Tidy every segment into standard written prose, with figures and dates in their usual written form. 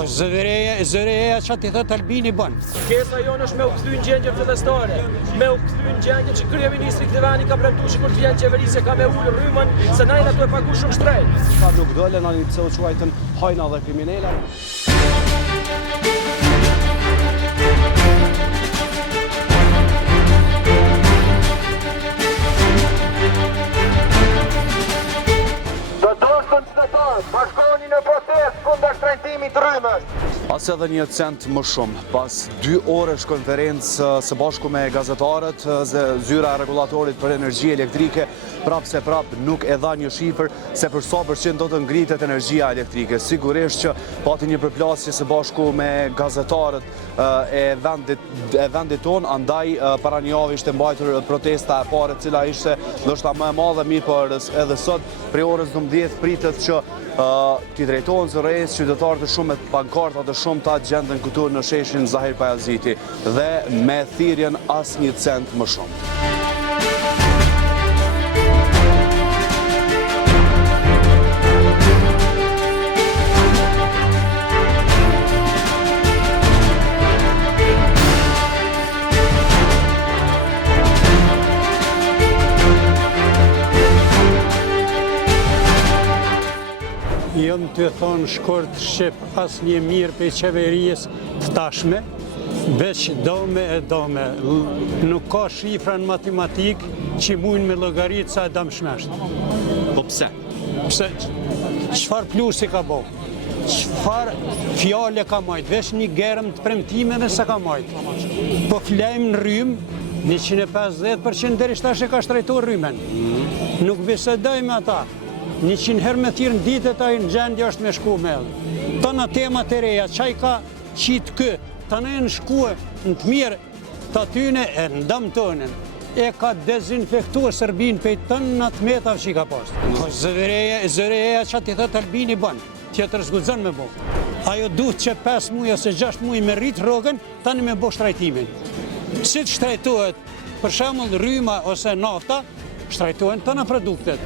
Zëreja që ti thot Albini bën. Kesa jonë është me u kthy në gjendje fillestare, me u kthy në gjendje që kryeministri i këtij vendi ka premtuar se kur të vjen qeverisja ka me ulë rrymën se najna ato e pagu shumë shtrejt. Pa nuk dole në një pse u quajtën hajna dhe kriminela. Bashkoni në protest kundër shtrejtimit të rrymës. As edhe 1 cent më shumë, pas 2 orësh konferencë së bashku me gazetarët, zyra e regulatorit për energji elektrike prap nuk e dha një shifër se për sa përqind do të ngritet energjia elektrike. Sigurisht që pati një përplasje së bashku me gazetarët e vendit ton, andaj para një javë ishte mbajtur protesta e pare, cila ishte ndoshta më e madhe, mirë por edhe sot prej orës 12 pritet që t'i drejtohen zërejës qytetarë të shumë me pankarta të shumë ta gjendën këtu në sheshin Zahir Pajaziti dhe me thirrjen as 1 cent më shumë. Jëmë të thonë shkurt shqip as një mirë për qeverijës të tashme, veç dome e dome. Nuk ka shifra në matematik që mujnë me llogaritë sa e damshmesht. Po pse? Pse? Çfarë plusi ka bo? Çfarë fjale ka majt? Veç një gerëm të premtimeve se ka majt. Po flejmë në rrymë, 150% deri shtash e ka shtrejtuar rrymen. Nuk bisedoj me ata. 100 herë me thirë në ditët a i në gjendje është me shku me edhe. Tëna temat e reja, qaj ka qitë kë, tëna e në shkue në të mirë të atyne e në dëmë tënën. E ka dezinfektuar Serbin për tënë në të metav që i ka pasë. Zëreja që ti thët Albini bën, tjetër zgudzën me bo. Ajo duhet që 5 muaj ose 6 muaj me rritë rogën, tani me bo shtrajtimin. Si të shtrajtohet, për shembull rryma ose nafta, shtrajtohen tëna produktet.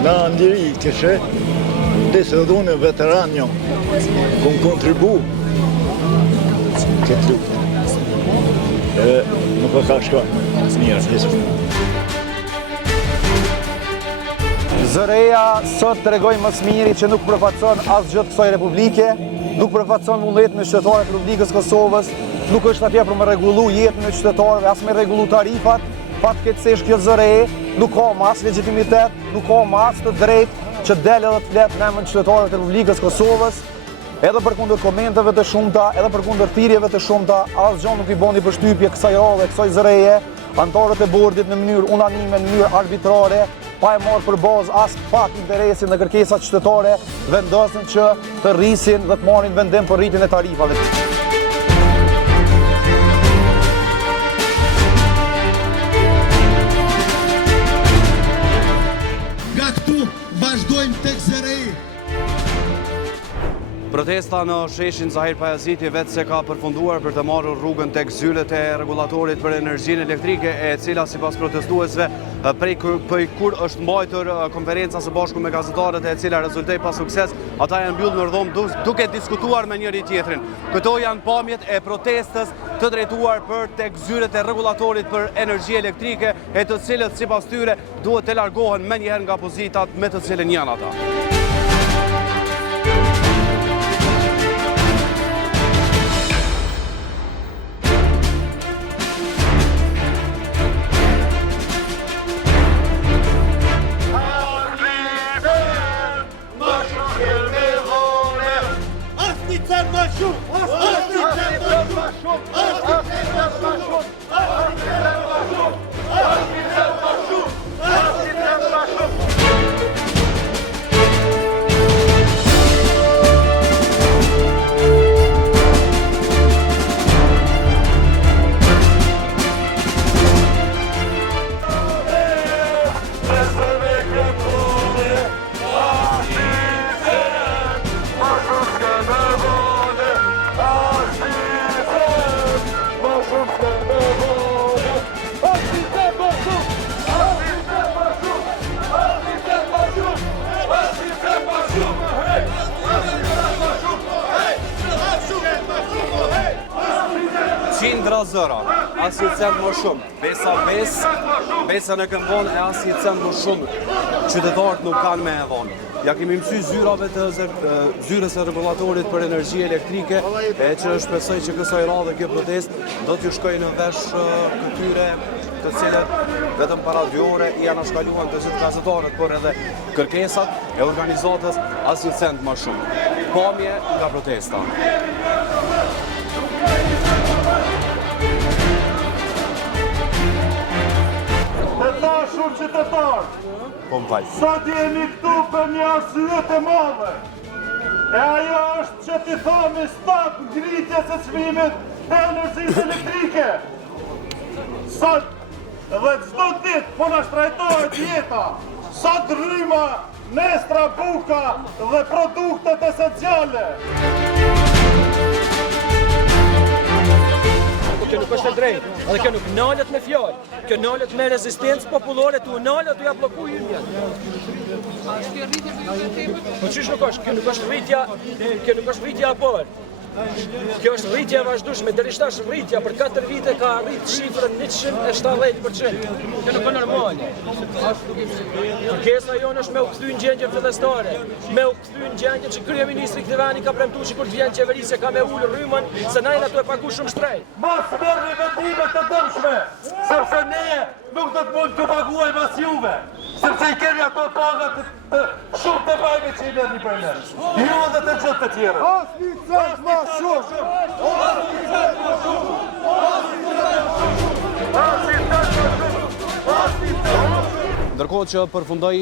Na ndiri këshe, desë dhune veteran njëm, kom kontribu këtë luft. Nuk e ka shkon, mirë, Zëreja sot të regoj më smiri që nuk përfaqëson asë gjëtë kësoj republike, nuk përfaqëson vullnetin e qytetarëve të Republikës Kosovës, nuk është atje për me regullu jetën e qytetarëve, as me regullu tarifat, fatkeqësisht kjo zëreje nuk ka mas legitimitet, nuk ka mas të drejtë që del edhe të flet në emër të qytetarëve të Republikës Kosovës, edhe përkundër komenteve të shumta, edhe përkundër thirrjeve të shumta, asgjë nuk i bëni përshtypje kësaj rrallë, kësaj zëreje, anëtarët e bordit në mënyrë unanime, në mënyrë arbitrare, pa e marrë për bazë as pak interesin dhe kërkesat qytetare, vendosën që të rrisin dhe të marrin vendim për rritjen e tarifave. Vazhdojmë tek zëreji. Protesta në sheshin Zahir Pajaziti vetë se ka përfunduar për të marrë rrugën tek zyrët e regulatorit për energjinë elektrike, e cila sipas protestuesve prej kur është mbajtur konferenca së bashku me gazetarët, e cila rezultoi pa sukses, ata janë mbyllur në dhomë duke diskutuar me njëri tjetrin. Këto janë pamjet e protestës të drejtuar për tek zyrët e regulatorit për energji elektrike, e të cilët sipas tyre duhet të largohen menjëherë nga pozitat me të cilën janë ata. Qindra zëra, as një cent më shumë. Besa në këmbon e as një cent më shumë. Qytetarët nuk kanë me e dhonë. Ja kemi mësy zyrave të zyrës e regulatorit për energji elektrike, e që shpresoj që kësaj radhe kjo protest do t'ju shkojë në vesh këtyre të cilët vetëm para 2 ore janë shkaluan të gjithë gazetarët, por edhe kërkesat e organizatës as një cent më shumë. Pamje nga protesta. Të dashur qytetar, sot jemi këtu për një arsye të madhe. E ajo është që t'i themi stop ngritjes së çmimit të energjisë elektrike. Sot dhe çdo ditë po na shtrajtohet jeta. Sot rryma, nestra buka dhe produktet esenciale. Kjo nuk është e drejtë, edhe kjo nuk nalet me fjalë, kjo nalet me rezistencë popullore, tu nalet tu ja blloku hyrjen. Po çish nuk është, kjo nuk është rritja e parë. Kjo është rritje e vazhdueshme, deri tash rritja për 4 vite ka arrit shifrën 170%. Kjo nuk është normale. Kërkesa jonë është me u kthy në gjendje fillestare, me u kthy në gjendje që kryeministri i këtij vendi ka premtuar që kur të vjen qeveri se ka me ul rrymën, se na ato e pagu shumë shtrejt. Mos merrni vendime të dëmshme, sepse ne nuk do të mund të paguajmë as juve, sepse i kemi ato pagat shumë të vajme që i merrni për ne. Ju edhe të gjithë të tjerë. As një cent më shumë! As një cent më shumë! As një cent më shumë! As një cent më shumë! As një cent më shumë! Ndërkohë që përfundoi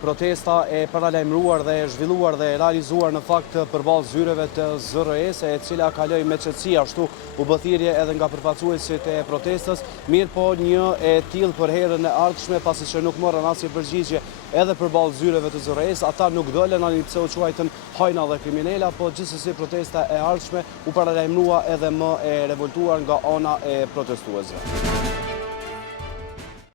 protesta e paralajmëruar dhe e zhvilluar dhe e realizuar në fakt përballë zyreve të ZRE-s, e cila kaloi me qetësi ashtu u bë thirrje edhe nga përfaqësuesit e protestës, mirë po një e tillë për herën e ardhshme, pasi që nuk morën asnjë përgjigje edhe përballë zyreve të ZRE-s, ata nuk dolën ani pse u quajtën hajna dhe kriminela, po gjithsesi protesta e ardhshme u paralajmërua edhe më e revoltuar nga ana e protestuesve.